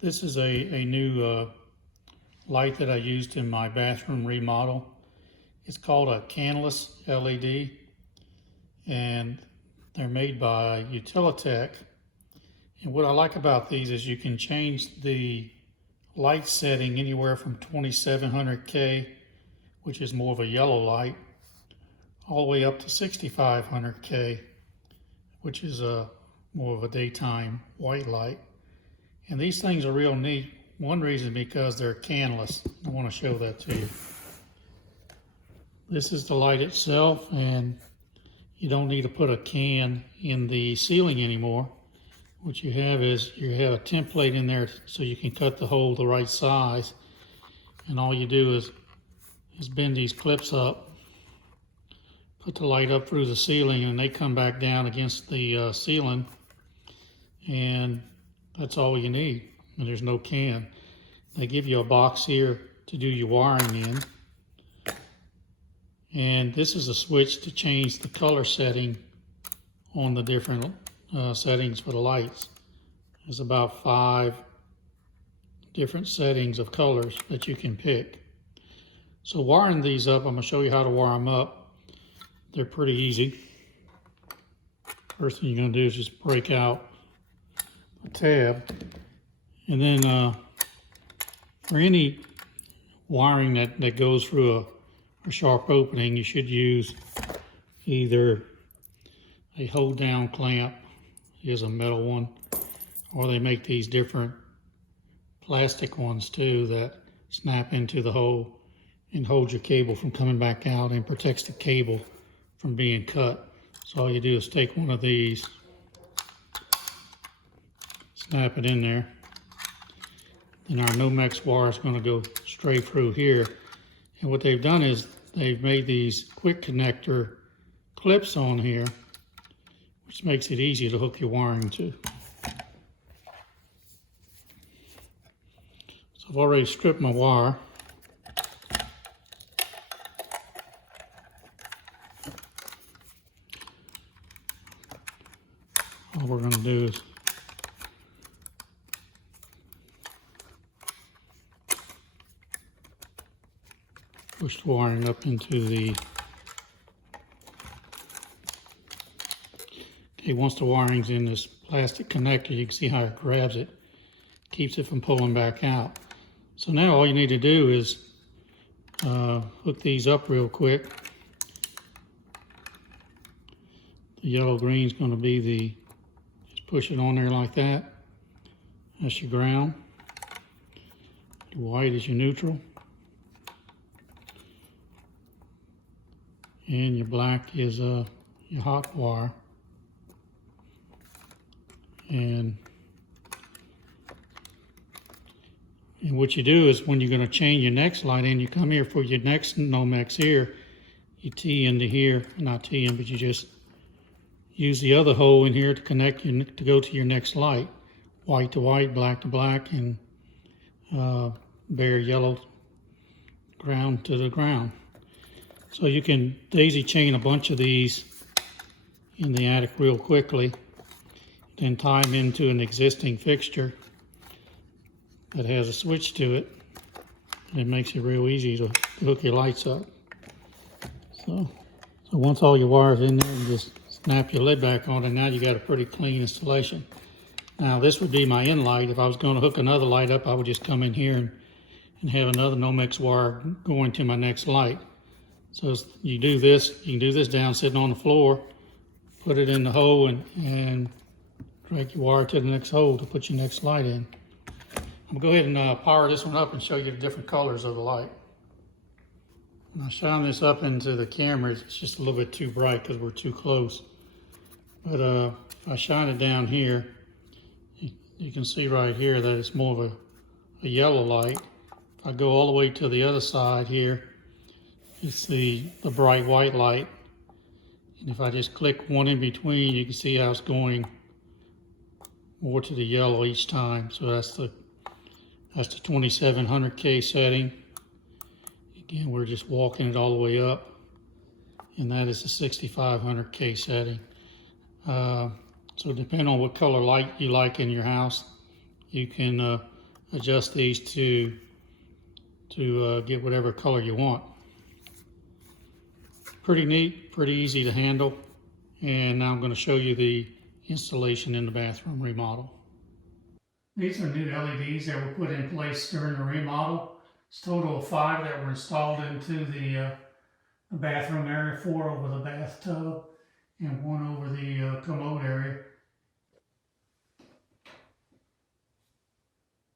This is a new light that I used in my bathroom remodel. It's called a canless LED, and they're made by Utilitech. And what I like about these is you can change the light setting anywhere from 2700K, which is more of a yellow light, all the way up to 6500K, which is more of a daytime white light. And these things are real neat. One reason because they're canless. I want to show that to you. This is the light itself, and you don't need to put a can in the ceiling anymore. What you have is you have a template in there so you can cut the hole the right size. And all you do is bend these clips up, put the light up through the ceiling, and they come back down against the ceiling. And that's all you need. And there's no can. They give you a box here to do your wiring in. And this is a switch to change the color setting on the different settings for the lights. There's about 5 different settings of colors that you can pick. So wiring these up, I'm going to show you how to wire them up. They're pretty easy. First thing you're going to do is just break out a tab. And then for any wiring that goes through a sharp opening, you should use either a hold down clamp, here's a metal one, or they make these different plastic ones too that snap into the hole and hold your cable from coming back out and protects the cable from being cut. So all you do is take one of these, snap it in there, and our Nomex wire is going to go straight through here. And what they've done is they've made these quick connector clips on here, which makes it easy to hook your wiring to. So I've already stripped my wire. All we're going to do is push the wiring up into the... Okay, once the wiring's in this plastic connector, you can see how it grabs it, keeps it from pulling back out. So now all you need to do is hook these up real quick. The yellow green is going to be the, just push it on there like that. That's your ground. Your white is your neutral. And your black is your hot wire. And what you do is when you're going to change your next light in, you come here for your next Nomex here, you tee into here, not tee in, but you just use the other hole in here to connect to go to your next light. White to white, black to black, and bare yellow ground to the ground. So you can daisy chain a bunch of these in the attic real quickly, then tie them into an existing fixture that has a switch to it, and it makes it real easy to hook your lights up. So once all your wires in there, you just snap your lid back on, and now you got a pretty clean installation. Now this would be my in light. If I was going to hook another light up, I would just come in here and have another Nomex wire going to my next light. So you do this, you can do this down sitting on the floor, put it in the hole, and drag your wire to the next hole to put your next light in. I'm going to go ahead and power this one up and show you the different colors of the light. When I shine this up into the camera, it's just a little bit too bright because we're too close. But if I shine it down here, you can see right here that it's more of a yellow light. If I go all the way to the other side here, it's the bright white light. And if I just click one in between, you can see how it's going more to the yellow each time. So that's the 2700K setting. Again, we're just walking it all the way up. And that is the 6500K setting. So depending on what color light you like in your house, you can adjust these to get whatever color you want. Pretty neat, pretty easy to handle. And now I'm going to show you the installation in the bathroom remodel. These are new LEDs that were put in place during the remodel. It's a total of 5 that were installed into the bathroom area, 4 over the bathtub and 1 over the commode area.